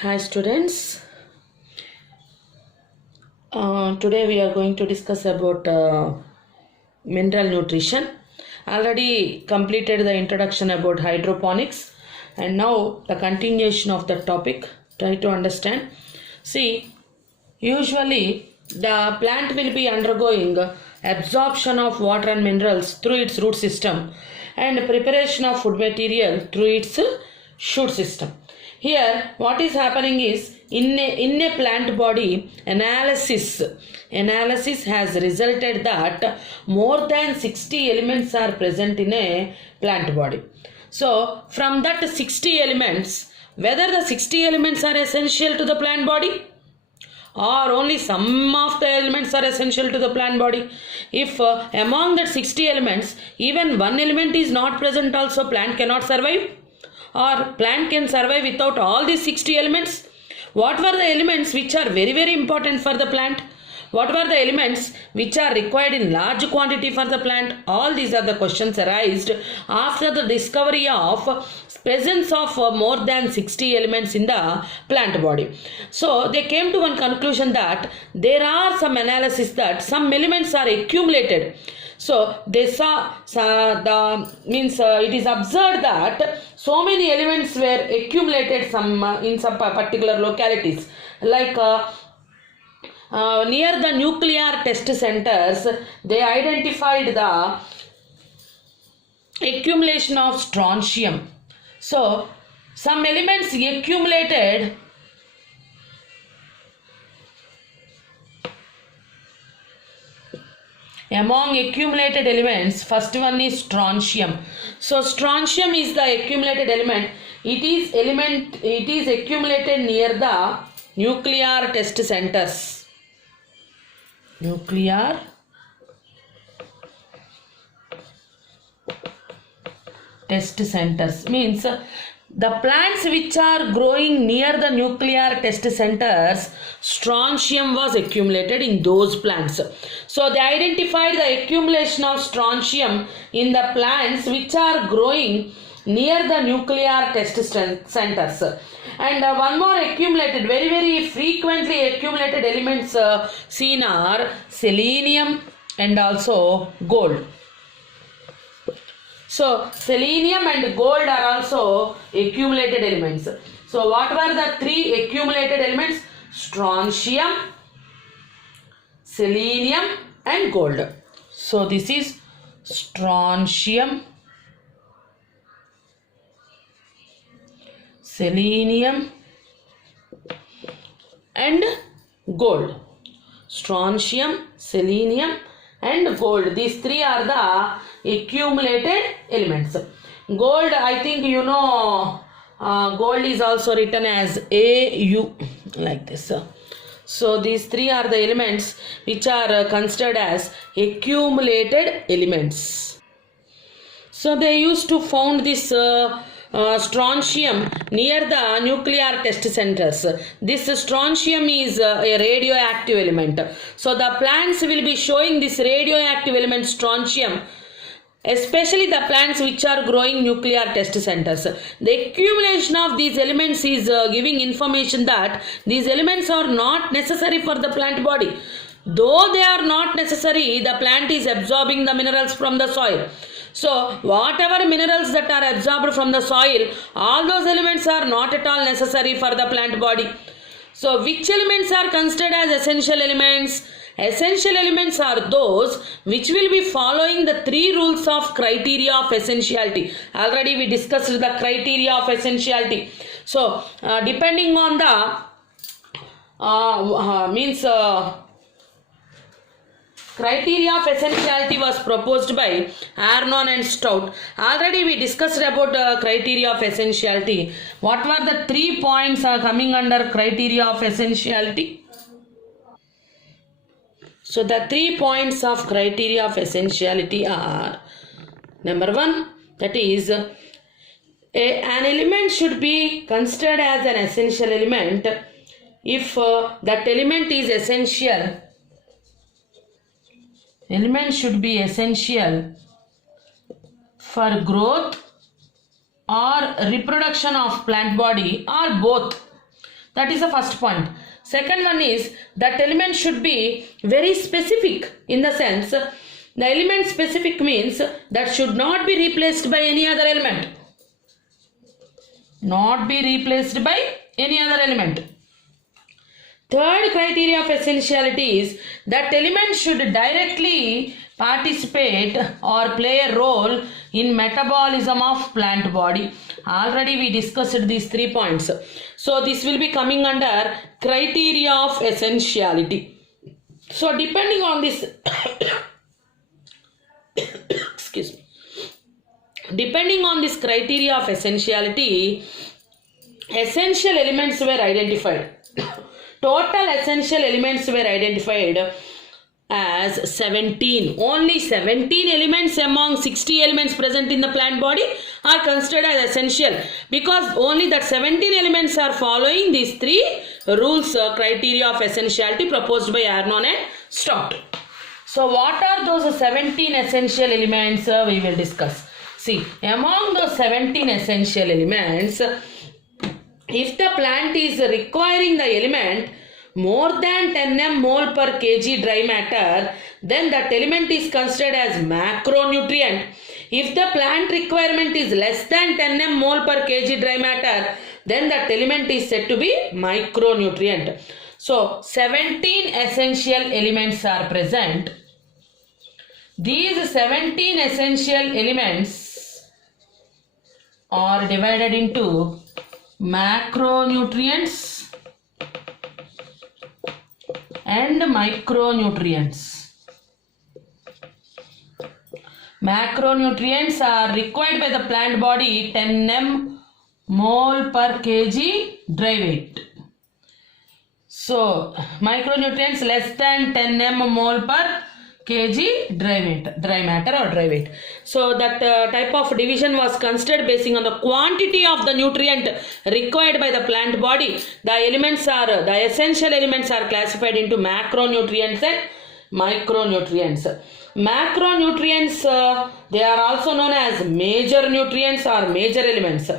Hi students. Today we are going to discuss about mineral nutrition. Already completed the introduction about hydroponics and now the continuation of the topic. Try to understand. See, usually the plant will be undergoing absorption of water and minerals through its root system and preparation of food material through its shoot system. Here what is happening is in a plant body analysis has resulted that more than 60 elements are present in a plant body. So from that 60 elements, whether the 60 elements are essential to the plant body or only some of the elements are essential to the plant body. If among that 60 elements even one element is not present, also plant cannot survive, or plant can survive without all these 60 elements. What were the elements which are very important for the plant? What were the elements which are required in large quantity for the plant? All these are the questions arised after the discovery of presence of more than 60 elements in the plant body. So they came to one conclusion that there are some analysis that some elements are accumulated. So they saw it is observed that so many elements were accumulated in some particular localities, like near the nuclear test centers. They identified the accumulation of strontium. So some elements accumulated among accumulated elements. First one is strontium. So strontium is the accumulated element. It is accumulated near the nuclear test centers. Nuclear test centers means the plants which are growing near the nuclear test centers, strontium was accumulated in those plants. So they identified the accumulation of strontium in the plants which are growing near the nuclear test centers. And one more accumulated, very frequently accumulated elements seen are selenium and also gold. So selenium and gold are also accumulated elements. So what were the three accumulated elements? Strontium, selenium and gold. So this is strontium, selenium and gold. Strontium, selenium and gold. These three are the accumulated elements. Gold, I think you know, gold is also written as AU like this. So these three are the elements which are considered as accumulated elements. So they used to found this strontium near the nuclear test centers. This strontium is a radioactive element. So the plants will be showing this radioactive element strontium, especially the plants which are growing nuclear test centers. The accumulation of these elements is giving information that these elements are not necessary for the plant body. Though they are not necessary, the plant is absorbing the minerals from the soil. So whatever minerals that are absorbed from the soil, all those elements are not at all necessary for the plant body. So which elements are considered as essential elements? Essential elements are those which will be following the three rules of criteria of essentiality. Already we discussed the criteria of essentiality. So depending on the criteria of essentiality was proposed by Arnon and Stout. Already we discussed about criteria of essentiality. What were the 3 points coming under criteria of essentiality? So the 3 points of criteria of essentiality are: number 1, that is an element should be considered as an essential element if that element is essential. Element should be essential for growth or reproduction of plant body or both. That is the first point. Second one is that element should be very specific, in the sense the element specific means that should not be replaced by any other element. Not be replaced by any other element. Third criteria of essentiality is that element should directly participate or play a role in metabolism of plant body. Already we discussed these 3 points. So this will be coming under criteria of essentiality. So depending on this excuse me. Depending on this criteria of essentiality, essential elements were identified. Total essential elements were identified as 17. Only 17 elements among 60 elements present in the plant body are considered as essential, because only that 17 elements are following these 3 rules, criteria of essentiality proposed by Arnon and Stott. So what are those 17 essential elements? We will discuss. See, among those 17 essential elements, if the plant is requiring the element more than 10 m mole per kg dry matter, then that element is considered as macronutrient. If the plant requirement is less than 10 m mole per kg dry matter, then that element is said to be micronutrient. So 17 essential elements are present. These 17 essential elements are divided into macronutrients and micronutrients. Macronutrients are required by the plant body 10 m mole per kg dry weight. So micronutrients less than 10 m mole per kg dry matter or dry weight. So that type of division was considered basing on the quantity of the nutrient required by the plant body. The essential elements are classified into macronutrients and micronutrients. Macronutrients, they are also known as major nutrients or major elements.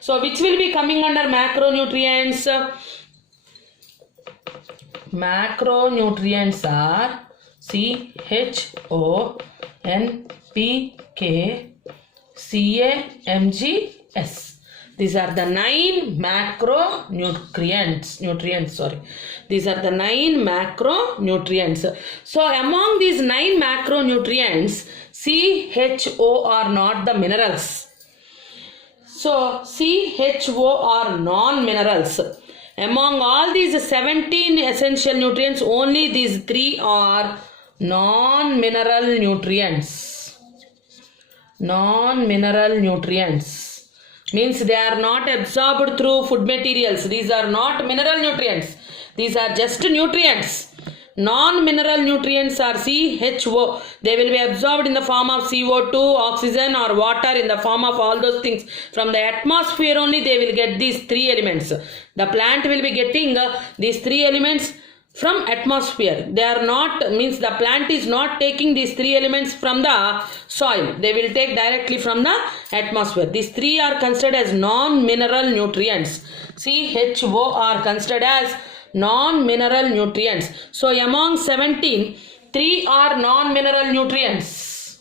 So which will be coming under macronutrients? Macronutrients are C, H, O, N, P, K, C, A, M, G, S. These are the 9 macronutrients. These are the 9 macronutrients. So among these 9 macronutrients, C, H, O are not the minerals. So C, H, O are non-minerals. Among all these 17 essential nutrients, only these 3 are non-mineral nutrients. Non-mineral nutrients means they are not absorbed through food materials. These are not mineral nutrients. These are just nutrients. Non-mineral nutrients are CHO. They will be absorbed in the form of CO2, oxygen or water, in the form of all those things. From the atmosphere only they will get these 3 elements. The plant will be getting these 3 elements from atmosphere. They are not, means the plant is not taking these 3 elements from the soil. They will take directly from the atmosphere. These 3 are considered as non-mineral nutrients. CHO are considered as non-mineral nutrients. So among 17, 3 are non-mineral nutrients.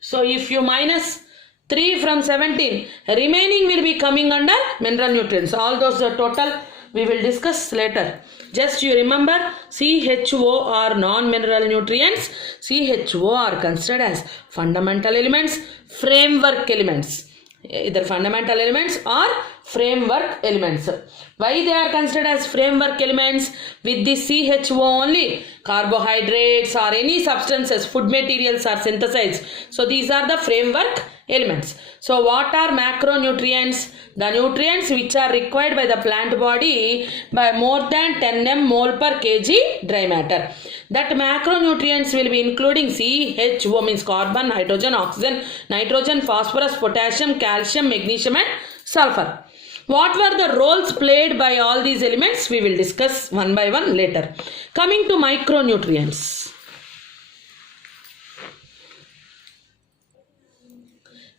So if you minus 3 from 17, remaining will be coming under mineral nutrients. All those total we will discuss later. Just you remember, CHO are non-mineral nutrients. CHO are considered as fundamental elements, framework elements. Either fundamental elements or framework elements. Why they are considered as framework elements? With the CHO only carbohydrates or any substances, food materials are synthesized. So these are the framework elements. So what are macronutrients? The nutrients which are required by the plant body by more than 10 m mole per kg dry matter. That macronutrients will be including CHO means carbon, hydrogen, oxygen, nitrogen, phosphorus, potassium, calcium, magnesium and sulfur. What were the roles played by all these elements? We will discuss one by one later. Coming to micronutrients.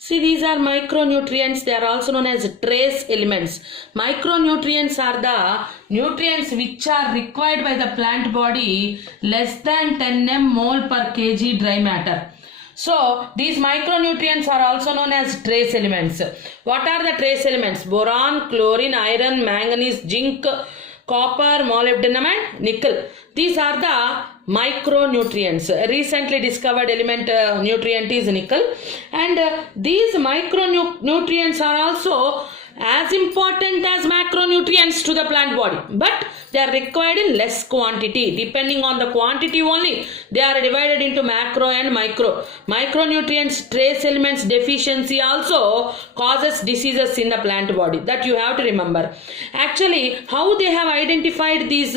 See, these are micronutrients. They are also known as trace elements. Micronutrients are the nutrients which are required by the plant body less than 10 mole per kg dry matter. So, these micronutrients are also known as trace elements. What are the trace elements? Boron, chlorine, iron, manganese, zinc, copper, molybdenum and nickel. These are the micronutrients. Recently discovered element nutrient is nickel, and these micronutrients are also as important as macronutrients to the plant body, but they are required in less quantity. Depending on the quantity only, they are divided into macro and micro. Micronutrients trace elements deficiency also causes diseases in the plant body, that you have to remember. Actually, how they have identified these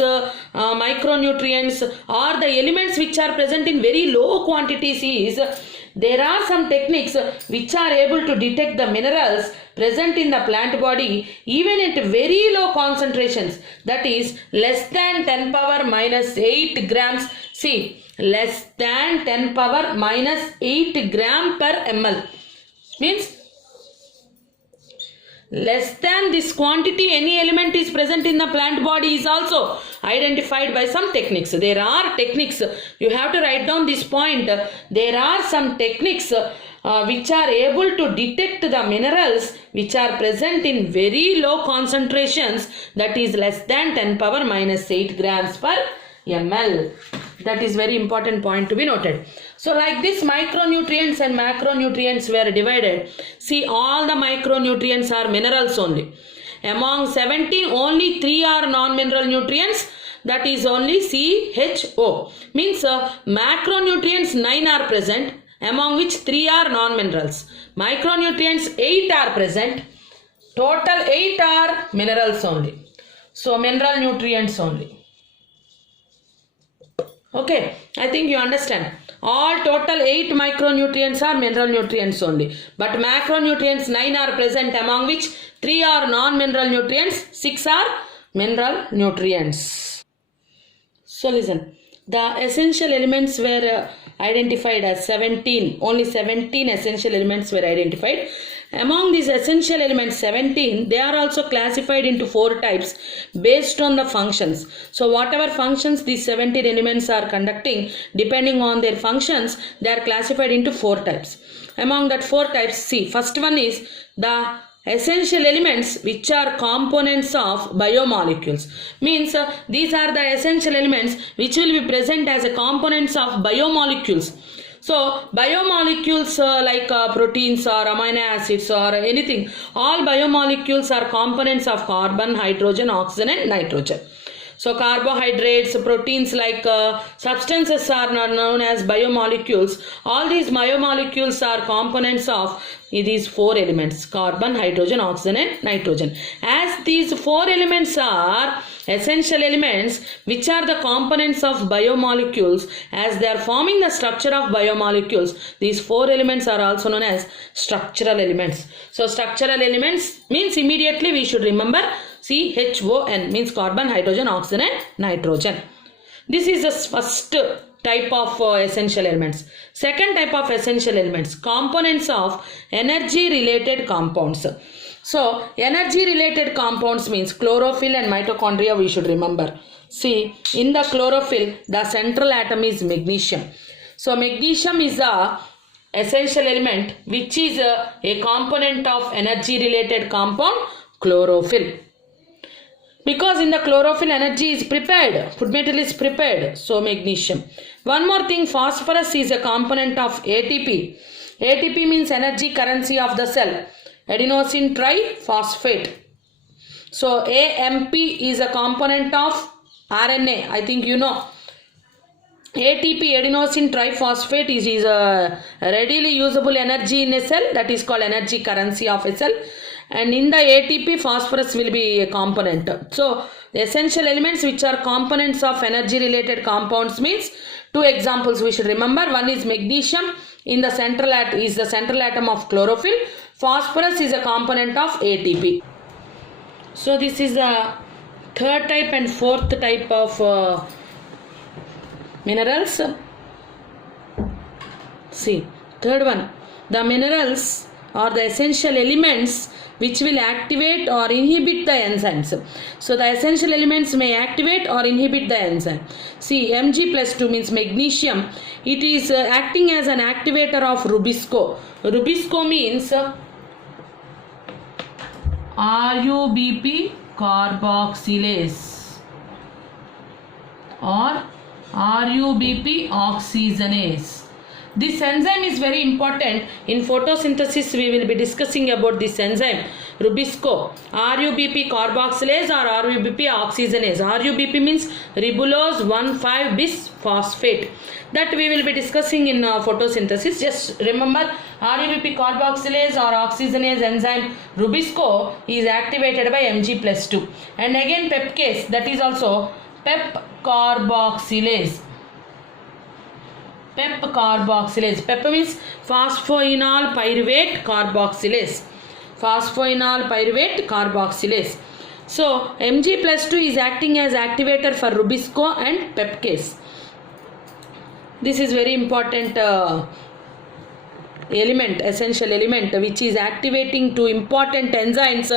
micronutrients or the elements which are present in very low quantities is, there are some techniques which are able to detect the minerals present in the plant body even at very low concentrations, that is less than 10 power minus 8 grams. See, less than 10 power minus 8 gram per ml means less than this quantity any element is present in the plant body is also identified by some techniques. There are techniques, you have to write down this point. There are some techniques which are able to detect the minerals which are present in very low concentrations, that is less than 10 power minus 8 grams per ml. That is very important point to be noted. So like this, micronutrients and macronutrients were divided. See, all the micronutrients are minerals only. Among 17, only 3 are non-mineral nutrients, that is only CHO. Means macronutrients 9 are present, among which 3 are non-minerals. Micronutrients 8 are present, total 8 are minerals only. So mineral nutrients only. Okay, I think you understand. All total 8 micronutrients are mineral nutrients only. But macronutrients 9 are present, among which 3 are non-mineral nutrients, 6 are mineral nutrients. So listen, the essential elements were identified as 17. Only 17 essential elements were identified. Among these essential elements 17, they are also classified into 4 types based on the functions. So whatever functions these 17 elements are conducting, depending on their functions, they are classified into 4 types. Among that 4 types, see, first one is the essential elements which are components of biomolecules. Means these are the essential elements which will be present as a components of biomolecules. So biomolecules like proteins or amino acids or anything, all biomolecules are components of carbon, hydrogen, oxygen and nitrogen. So carbohydrates, proteins like substances are known as biomolecules. All these biomolecules are components of these 4 elements: carbon, hydrogen, oxygen and nitrogen. As these 4 elements are essential elements which are the components of biomolecules, as they are forming the structure of biomolecules, these 4 elements are also known as structural elements. So structural elements means immediately we should remember CHON, means carbon, hydrogen, oxygen and nitrogen. This is the first type of essential elements. Second type of essential elements, components of energy related compounds. So energy related compounds means chlorophyll and mitochondria we should remember. See, in the chlorophyll the central atom is magnesium. So magnesium is a essential element which is a component of energy related compound chlorophyll. Because in the chlorophyll energy is prepared, food material is prepared, so magnesium. One more thing, phosphorus is a component of ATP. ATP means energy currency of the cell. Adenosine triphosphate. So AMP is a component of RNA. I think you know. ATP, adenosine triphosphate, is a readily usable energy in a cell, that is called energy currency of a cell. And in the ATP, phosphorus will be a component. So the essential elements which are components of energy related compounds means 2 examples we should remember. One is magnesium, in the central is the central atom of chlorophyll. Phosphorus is a component of ATP. So this is the 3rd type and 4th type of minerals. See, 3rd one, the minerals are the essential elements which will activate or inhibit the enzymes. So the essential elements may activate or inhibit the enzyme. See, Mg+2 means magnesium. It is acting as an activator of Rubisco. Rubisco means RUBP carboxylase or RUBP oxygenase. This enzyme is very important. In photosynthesis, we will be discussing about this enzyme, Rubisco, RUBP carboxylase or RUBP oxygenase. RUBP means ribulose 1,5-bis phosphate. That we will be discussing in photosynthesis. Just remember, RUBP carboxylase or oxygenase enzyme Rubisco is activated by Mg+2. And again pepcase, that is also pep carboxylase. Pep carboxylase. Pep means phosphoenol pyruvate carboxylase. Phosphoenol pyruvate carboxylase. So Mg+2 is acting as activator for Rubisco and pepcase. This is very important element, essential element, which is activating two important enzymes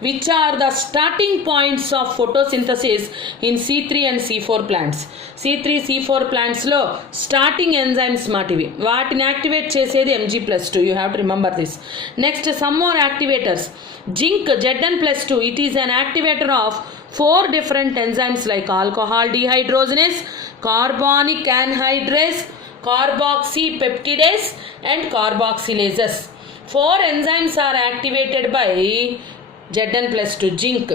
which are the starting points of photosynthesis in C3 and C4 plants. C3, C4 plants lo starting enzymes mativi. Vaatini activate chesedi Mg+2. You have to remember this. Next, some more activators. Zinc Zn+2. It is an activator of 4 different enzymes like alcohol dehydrogenase, carbonic anhydrase, carboxypeptidase and carboxylases. 4 enzymes are activated by Zn+2, zinc.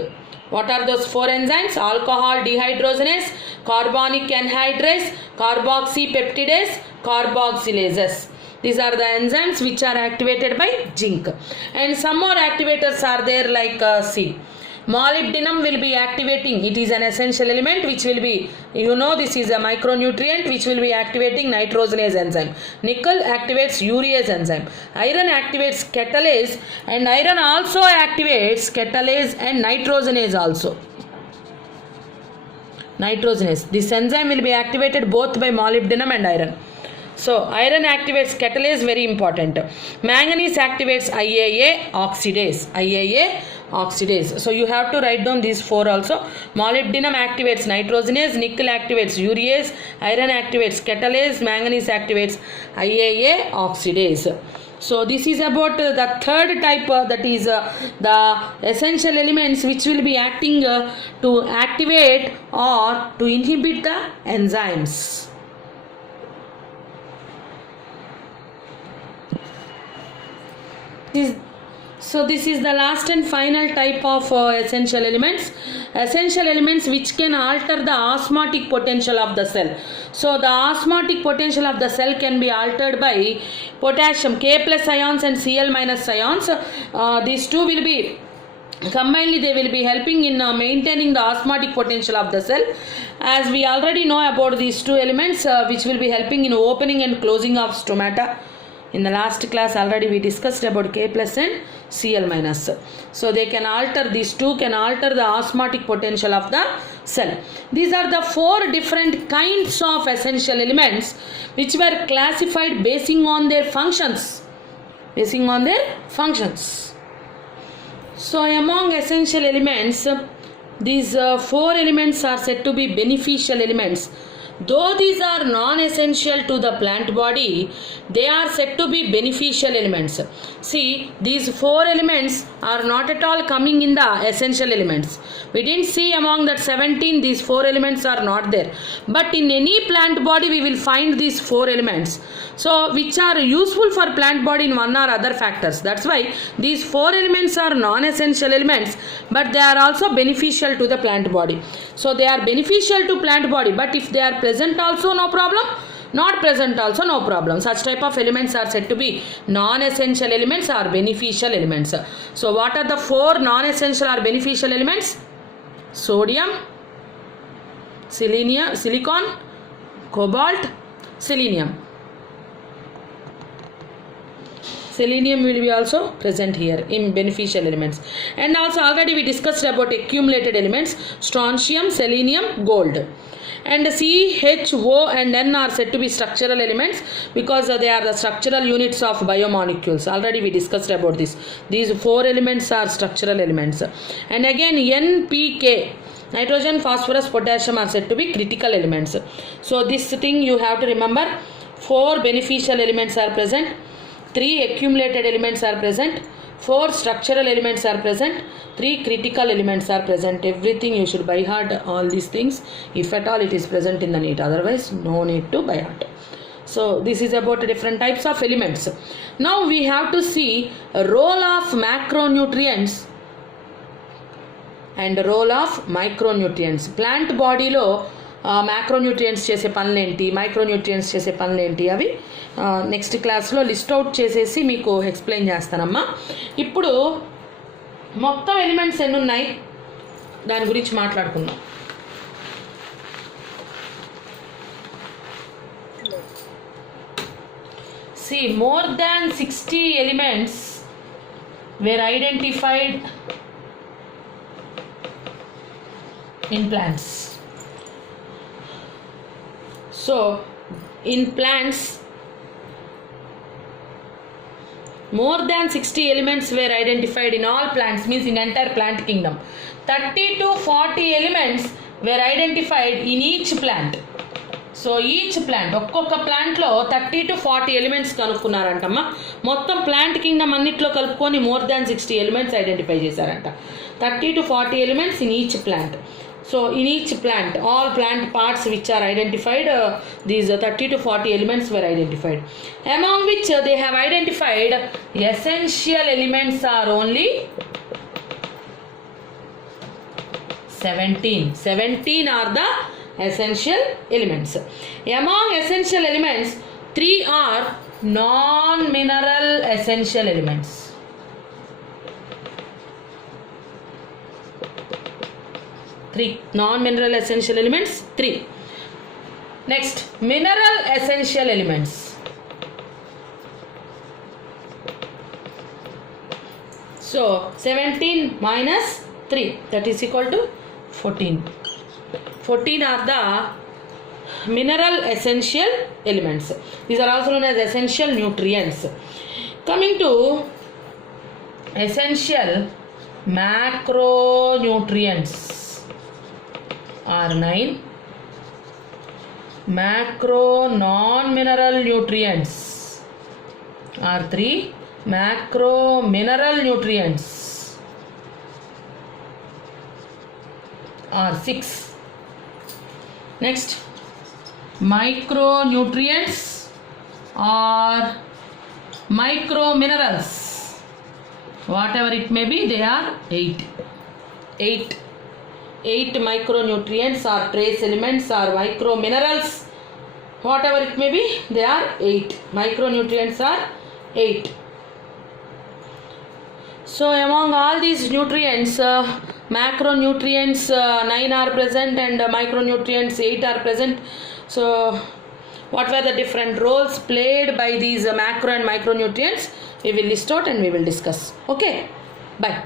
What are those 4 enzymes? Alcohol dehydrogenase, carbonic anhydrase, carboxypeptidase, carboxylases. These are the enzymes which are activated by zinc. And some more activators are there like C. Molybdenum will be activating. It is an essential element which will be, this is a micronutrient which will be activating nitrogenase enzyme. Nickel activates urease enzyme. Iron activates catalase, and iron also activates catalase and nitrogenase also. Nitrogenase. This enzyme will be activated both by molybdenum and iron. So iron activates catalase, very important. Manganese activates IAA oxidase. IAA oxidase. So you have to write down these 4 also. Molybdenum activates nitrogenase, nickel activates urease, iron activates catalase, manganese activates IAA oxidase. So this is about the third type, that is the essential elements which will be acting to activate or to inhibit the enzymes. So this is the last and final type of essential elements. Essential elements which can alter the osmotic potential of the cell. So the osmotic potential of the cell can be altered by potassium, K+ ions and Cl- ions. These two will be combinedly, they will be helping in maintaining the osmotic potential of the cell. As we already know about these two elements which will be helping in opening and closing of stomata. In the last class already we discussed about K+ and Cl-. So they can alter, these two can alter the osmotic potential of the cell. These are the 4 different kinds of essential elements which were classified basing on their functions. So among essential elements, these 4 elements are said to be beneficial elements. Though these are non-essential to the plant body, they are said to be beneficial elements. See, these 4 elements are not at all coming in the essential elements. We didn't see among that 17 these 4 elements are not there. But in any plant body we will find these 4 elements. So which are useful for plant body in one or other factors. That's why these 4 elements are non-essential elements, but they are also beneficial to the plant body. So they are beneficial to plant body, but if they are present also no problem, not present also no problem. Such type of elements are said to be non-essential elements or beneficial elements. So what are the 4 non-essential or beneficial elements? Sodium, selenium, silicon, cobalt, selenium. selenium will be also present here in beneficial elements. And also already we discussed about accumulated elements, strontium, selenium, gold. And C, H, O and N are said to be structural elements because they are the structural units of biomolecules. Already we discussed about this. These 4 elements are structural elements. And again N, P, K, nitrogen, phosphorus, potassium are said to be critical elements. So this thing you have to remember. 4 beneficial elements are present, 3 accumulated elements are present, 4 structural elements are present, 3 critical elements are present. Everything you should by heart, all these things, if at all it is present in the NEET. Otherwise no need to by heart. So this is about different types of elements. Now we have to see a role of macronutrients and role of micronutrients. Plant body lo macronutrients చేసే పనులేంటి, micronutrients చేసే పనులేంటి అవి next క్లాస్లో list out చేసేసి మీకు explain చేస్తానమ్మా. ఇప్పుడు మొత్తం elements ఎన్ని ఉన్నాయి దాని గురించి మాట్లాడుకుందాం. See, more than 60 elements were identified in plants. So in plants more than 60 elements were identified in all plants, means in entire plant kingdom. 30 to 40 elements were identified in each plant. So each plant ఒక్కొక్క ప్లాంట్లో 30 to 40 elements కనుక్కున్నారంటమ్మా. మొత్తం plant Kingdom అన్నిట్లో కలుపుకొని more than 60 elements identify చేశారంట. 30 to 40 elements in each plant. So in each plant, all plant parts which are identified, these 30 to 40 elements were identified, among which they have identified essential elements are only 17. 17 are the essential elements. Among essential elements, 3 are non-mineral essential elements. Non-mineral essential elements 3. Next, mineral essential elements. So 17 minus 3, that is equal to 14. 14 are the mineral essential elements. These are also known as essential nutrients. Coming to essential macronutrients are 9. Macro non-mineral nutrients are 3. Macro mineral nutrients are 6. Next, micronutrients or micro minerals, whatever it may be, they are 8. 8 micronutrients or trace elements or micro minerals, whatever it may be, they are 8. Micronutrients are 8. So among all these nutrients, macronutrients 9 are present and micronutrients 8 are present. So what were the different roles played by these macro and micronutrients? We will list out and we will discuss. Okay, bye.